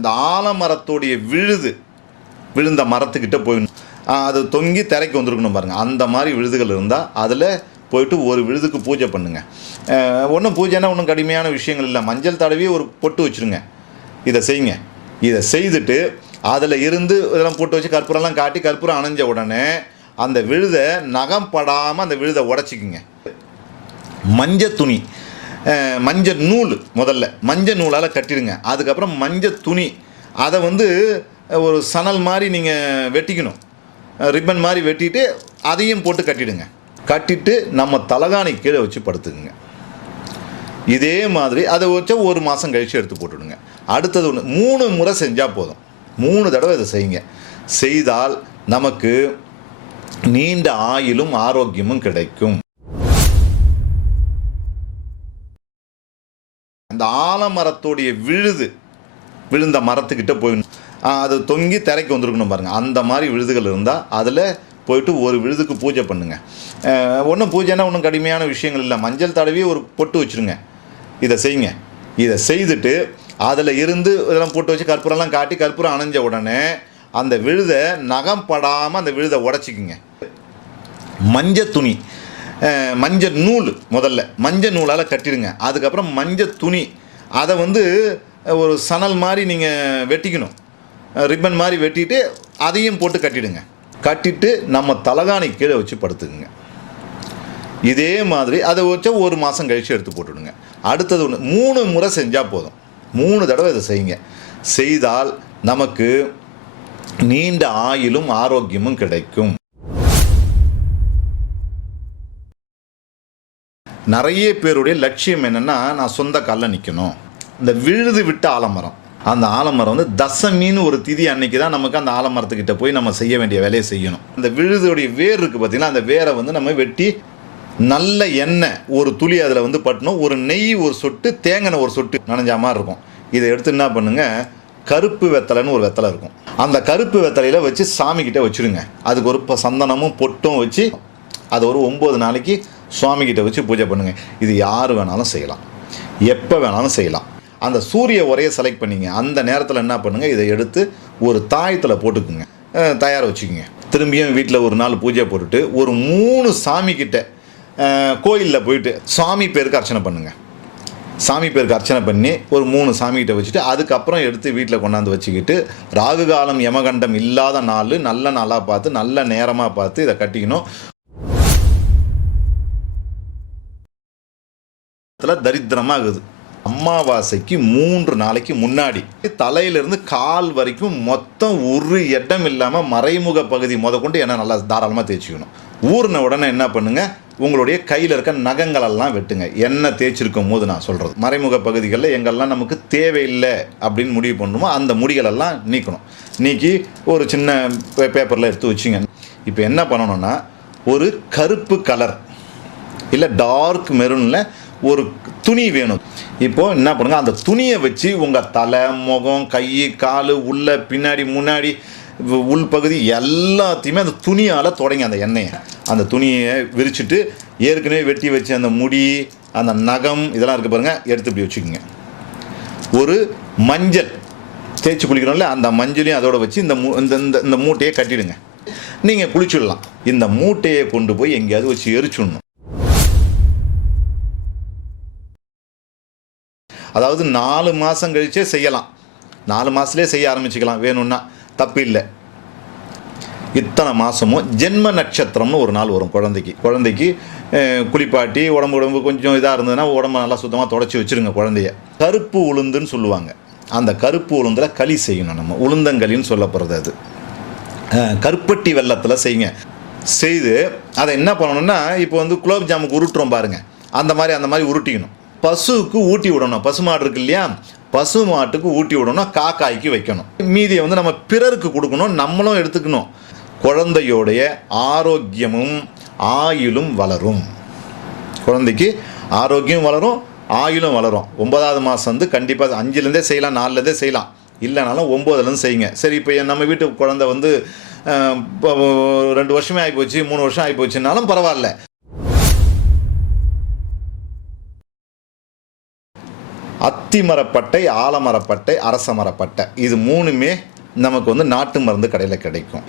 அந்த ஆலமரத்தோடைய விழுது விழுந்த மரத்துக்கிட்ட போயிடணும் அது தொங்கி திரைக்கு வந்திருக்கணும் பாருங்கள் அந்த மாதிரி விழுதுகள் இருந்தால் அதில் போயிட்டு ஒரு விழுதுக்கு பூஜை பண்ணுங்கள் ஒன்றும் பூஜைனா ஒன்றும் கடுமையான விஷயங்கள் இல்லை. மஞ்சள் தடவி ஒரு பொட்டு வச்சுருங்க. இதை செய்யுங்க. இதை செய்துட்டு அதில் இருந்து இதெல்லாம் போட்டு வச்சு கற்பூரம்லாம் காட்டி கற்பூரம் அணைஞ்ச உடனே அந்த விழுதை நகம் படாமல் அந்த விழுதை உடச்சிக்குங்க. மஞ்சள் துணி. மஞ்சள் நூல் முதல்ல. மஞ்சள் நூலால் கட்டிடுங்க. அதுக்கப்புறம் மஞ்சள் துணி. அதை வந்து ஒரு சணல் மாதிரி நீங்கள் வெட்டிக்கணும். ரிப்பன் மாதிரி வெட்டிட்டு அதையும் போட்டு கட்டிடுங்க. கட்டிட்டு நம்ம தலகாணி கீழே வச்சு படுத்துக்குங்க. இதே மாதிரி அதை வச்சா ஒரு மாதம் கழித்து எடுத்து போட்டுடுங்க. அடுத்தது ஒன்று மூணு முறை செஞ்சால் போதும். மூணு தடவை இதை செய்யுங்க. செய்தால் நமக்கு நீண்ட ஆயிலும் ஆரோக்கியமும் கிடைக்கும். அந்த ஆலமரத்தோடைய விழுது விழுந்த மரத்துக்கிட்ட போயிடணும் அது தொங்கி திரைக்கு வந்திருக்கணும் பாருங்கள் அந்த மாதிரி விழுதுகள் இருந்தால் அதில் போயிட்டு ஒரு விழுதுக்கு பூஜை பண்ணுங்கள் ஒன்றும் பூஜைனா ஒன்றும் கடுமையான விஷயங்கள் இல்லை. மஞ்சள் தடவி ஒரு பொட்டு வச்சுருங்க. இதை செய்யுங்க. இதை செய்துட்டு அதில் இருந்து இதெல்லாம் போட்டு வச்சு கற்பூரம்லாம் காட்டி கற்பூரம் அணைஞ்ச உடனே அந்த விழுதை நகம் படாமல் அந்த விழுதை உடச்சிக்குங்க. மஞ்சள் துணி. மஞ்சள் நூல் முதல்ல. மஞ்சள் நூலால் கட்டிடுங்க. அதுக்கப்புறம் மஞ்சள் துணி அதை வந்து ஒரு சணல் மாதிரி நீங்கள் வெட்டிக்கணும். ரிப்பன் மாதிரி வெட்டிட்டு அதையும் போட்டு கட்டிடுங்க. கட்டிட்டு நம்ம தலகாணி கீழே வச்சு படுத்துக்குங்க. இதே மாதிரி அதை வச்சா ஒரு மாதம் கழித்து எடுத்து போட்டுடுங்க. அடுத்தது ஒன்று மூணு முறை செஞ்சால் போதும். மூணு தடவை இதை செய்யுங்க. செய்தால் நமக்கு நீண்ட ஆயிலும் ஆரோக்கியமும் கிடைக்கும். நிறைய பேருடைய லட்சியம் என்னென்னா நான் சொந்த காலில் நிற்கணும் இந்த விழுது விட்ட ஆலமரம். அந்த ஆலமரம் வந்து தசமின்னு ஒரு திதி அன்னைக்கு தான் நமக்கு அந்த ஆலமரத்துக்கிட்ட போய் நம்ம செய்ய வேண்டிய வேலையை செய்யணும். அந்த விழுதுடைய வேர் இருக்குது பார்த்தீங்கன்னா அந்த வேரை வந்து நம்ம வெட்டி நல்ல எண்ணெய் ஒரு துளி அதில் வந்து பட்டணும் ஒரு நெய் ஒரு சொட்டு தேங்காய் ஒரு சொட்டு நனைஞ்ச மாதிரி இருக்கும். இதை எடுத்து என்ன பண்ணுங்க கருப்பு வெத்தலைன்னு ஒரு வெத்தலை இருக்கும். அந்த கருப்பு வெத்தலையில் வச்சு சாமிக்கிட்ட வச்சுடுங்க அதுக்கு ஒரு சந்தனமும் பொட்டும் வச்சு அது ஒரு ஒம்பது நாளைக்கு சுவாமிகிட்ட வச்சு பூஜை பண்ணுங்கள் இது யார் வேணாலும் செய்யலாம். எப்போ வேணாலும் செய்யலாம். அந்த சூரிய உரையை செலக்ட் பண்ணிங்க. அந்த நேரத்தில் என்ன பண்ணுங்கள் இதை எடுத்து ஒரு தாயத்தில் போட்டுக்குங்க. தயார் வச்சுக்கோங்க. திரும்பியும் வீட்டில் ஒரு நாள் பூஜை போட்டுட்டு ஒரு மூணு சாமிக்கிட்ட கோயிலில் போயிட்டு சாமி பேருக்கு அர்ச்சனை பண்ணுங்கள் சாமி பேருக்கு அர்ச்சனை பண்ணி ஒரு மூணு சாமிகிட்ட வச்சுட்டு அதுக்கப்புறம் எடுத்து வீட்டில் கொண்டாந்து வச்சுக்கிட்டு ராகு காலம் யமகண்டம் இல்லாத நாள் நல்ல நாளாக பார்த்து நல்ல நேரமாக பார்த்து இதை கட்டிக்கணும். இடத்துல தரித்திரமாகுது. அமாவாசைக்கு மூன்று நாளைக்கு முன்னாடி. தலையிலிருந்து கால் வரைக்கும் மொத்தம் ஒரு இடம் இல்லாமல் மறைமுக பகுதி முத கொண்டு என்ன நல்லா தாராளமாக தேய்ச்சிக்கணும். ஊறின உடனே என்ன பண்ணுங்கள் உங்களுடைய கையில் இருக்க நகங்களெல்லாம் வெட்டுங்க. என்ன தேய்ச்சிருக்கும் போது நான் சொல்கிறது மறைமுக பகுதிகளில் எங்கெல்லாம் நமக்கு தேவையில்லை அப்படின்னு முடிவு பண்ணணுமோ அந்த முடிகளெல்லாம் நீக்கணும். நீக்கி ஒரு சின்ன பேப்பரில் எடுத்து வச்சுங்க. இப்போ என்ன பண்ணணும்னா ஒரு கருப்பு கலர் இல்லை டார்க் மெரூனில் ஒரு துணி வேணும். இப்போ என்ன பண்ணுங்க அந்த துணியை வச்சு உங்கள் தலை முகம் கை கால் உள்ள பின்னாடி முன்னாடி உள்பகுதி எல்லாத்தையுமே அந்த துணியால் தொடங்கி அந்த எண்ணெயை. அந்த துணியை விரிச்சிட்டு ஏற்கனவே வெட்டி வச்சு அந்த முடி அந்த நகம் இதெல்லாம் இருக்குது பாருங்க எடுத்து இப்படி வச்சுக்கோங்க. ஒரு மஞ்சள் தேய்ச்சி குளிக்கிறோம்ல அந்த மஞ்சளையும் அதோட வச்சு இந்த மூ இந்த இந்த- இந்த மூட்டையை கட்டிடுங்க. நீங்கள் குளிச்சுடலாம். இந்த மூட்டையை கொண்டு போய் எங்கேயாவது வச்சு எரிச்சுடணும். அதாவது நாலு மாதம் கழிச்சே செய்யலாம். நாலு மாதத்துலேயே செய்ய ஆரம்பிச்சுக்கலாம். வேணும்னா தப்பு இல்லை இத்தனை மாதமும் ஜென்ம நட்சத்திரம்னு ஒரு நாள் வரும் குழந்தைக்கு. குழந்தைக்கு குளிப்பாட்டி உடம்பு உடம்பு கொஞ்சம் இதாக இருந்ததுன்னா உடம்ப நல்லா சுத்தமாக தொடச்சி வச்சுருங்க குழந்தைய. கருப்பு உளுந்துன்னு சொல்லுவாங்க. அந்த கருப்பு உளுந்தில் களி செய்யணும் நம்ம. உளுந்தங்களின்னு சொல்லப்படுறது அது. கருப்பட்டி வெள்ளத்தில் செய்யுங்க. செய்து அதை என்ன பண்ணணும்னா இப்போ வந்து குலோப் ஜாமுக்கு உருட்டுறோம் பாருங்கள் அந்த மாதிரி அந்த மாதிரி உருட்டிக்கணும். பசுவுக்கு ஊட்டி விடணும். பசு மாடு இருக்கு இல்லையா? பசு மாட்டுக்கு ஊட்டி விடணும் காக்காய்க்கு வைக்கணும். மீதியை வந்து நம்ம பிறருக்கு கொடுக்கணும் நம்மளும் எடுத்துக்கணும். குழந்தையோடைய ஆரோக்கியமும் ஆயுளும் வளரும். குழந்தைக்கு ஆரோக்கியம் வளரும் ஆயுளும் வளரும். ஒன்பதாவது மாதம் வந்து கண்டிப்பாக அஞ்சுலேருந்தே செய்யலாம் நாலுலேருந்தே செய்யலாம். இல்லைனாலும் ஒம்போதுலேருந்து செய்யுங்க. சரி இப்போ நம்ம வீட்டு குழந்தை வந்து இப்போ ரெண்டு வருஷமே ஆகிப்போச்சு மூணு வருஷம் ஆகிப்போச்சுனாலும் பரவாயில்ல. அத்திமரப்பட்டை ஆலமரப்பட்டை அரச மரப்பட்டை இது மூணுமே நமக்கு வந்து நாட்டு மருந்து கடையில் கிடைக்கும்.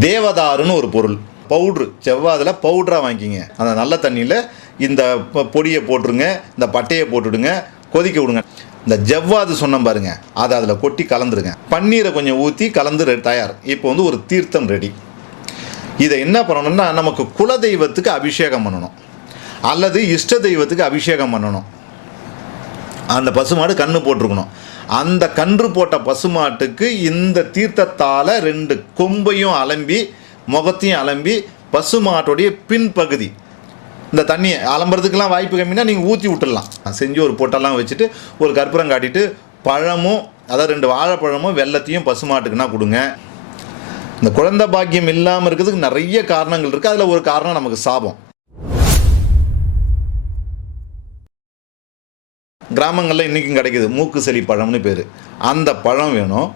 தேவதாருன்னு ஒரு பொருள். பவுட்ரு. செவ்வாதில் பவுட்ராக வாங்கிக்கிங்க. அந்த நல்ல தண்ணியில் இந்த பொடியை போட்டுருங்க இந்த பட்டையை போட்டுடுங்க கொதிக்க விடுங்க. இந்த ஜவ்வாது சொன்னோம் பாருங்க. அதை அதில் கொட்டி கலந்துருங்க. பன்னீரை கொஞ்சம் ஊற்றி கலந்து தயார். இப்போ வந்து ஒரு தீர்த்தம் ரெடி. இதை என்ன பண்ணணும்னா நமக்கு குல தெய்வத்துக்கு அபிஷேகம் பண்ணணும். அல்லது இஷ்ட தெய்வத்துக்கு அபிஷேகம் பண்ணணும். அந்த பசுமாடு கன்று போட்டிருக்கணும். அந்த கன்று போட்ட பசுமாட்டுக்கு இந்த தீர்த்தத்தால் ரெண்டு கொம்பையும் அலம்பி முகத்தையும் அலம்பி பசுமாட்டுடைய பின்பகுதி. இந்த தண்ணியை அலம்புறதுக்கெல்லாம் வாய்ப்பு கம்மினா நீங்கள் ஊற்றி விட்டுடலாம். செஞ்சு ஒரு பொட்டெல்லாம் வச்சுட்டு ஒரு கற்பூரம் காட்டிட்டு பழமும் அதாவது ரெண்டு வாழைப்பழமும் வெள்ளத்தையும் பசுமாட்டுக்குன்னா கொடுங்க. இந்த குழந்தை பாக்கியம் இல்லாமல் இருக்கிறதுக்கு நிறைய காரணங்கள் இருக்குது அதில் ஒரு காரணம் நமக்கு சாபம். கிராமங்களில் இன்றைக்கும் கிடைக்குது. மூக்கு செலி பழம்னு பேர். அந்த பழம் வேணும்.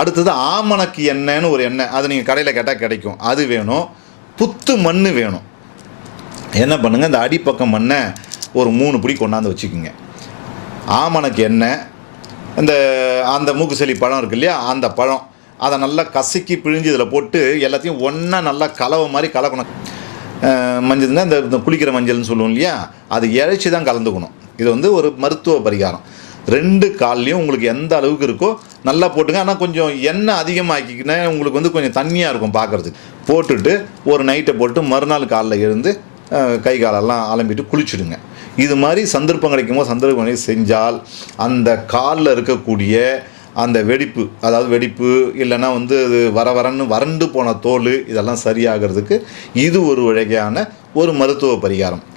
அடுத்தது ஆமணக்கு எண்ணெய்னு ஒரு எண்ணெய். அது நீங்கள் கடையில் கேட்டால் கிடைக்கும். அது வேணும். புத்து மண் வேணும். என்ன பண்ணுங்கள் இந்த அடிப்பக்கம் மண்ணை ஒரு மூணு பிடி கொண்டாந்து வச்சுக்கோங்க. ஆமணக்கு எண்ணெய் இந்த அந்த மூக்கு செலி பழம் இருக்கு இல்லையா? அந்த பழம். அதை நல்லா கசக்கி பிழிஞ்சு இதில் போட்டு எல்லாத்தையும் ஒன்றா நல்லா கலவை மாதிரி கலக்கணும். மஞ்சள்னா இந்த குளிக்கிற மஞ்சள்னு சொல்லுவோம் இல்லையா? அது இழைச்சி தான் கலந்துக்கணும். இது வந்து ஒரு மருத்துவ பரிகாரம். ரெண்டு கால்லையும் உங்களுக்கு எந்த அளவுக்கு இருக்கோ நல்லா போட்டுங்க. ஆனால் கொஞ்சம் எண்ணெய் அதிகமாக்கிக்கினா உங்களுக்கு வந்து கொஞ்சம் தண்ணியாக இருக்கும் பார்க்குறதுக்கு போட்டுட்டு ஒரு நைட்டை போட்டு மறுநாள் காலில் எழுந்து கை காலெல்லாம் அலம்பிட்டு குளிச்சுடுங்க. இது மாதிரி சந்தர்ப்பம் கிடைக்கும்போது சந்தர்ப்பம் செஞ்சால் அந்த காலில் இருக்கக்கூடிய அந்த வெடிப்பு அதாவது வெடிப்பு இல்லைன்னா வந்து அது வர வரன்னு வறண்டு போன தோல் இதெல்லாம் சரியாகிறதுக்கு இது ஒரு வகையான ஒரு மருத்துவ பரிகாரம்.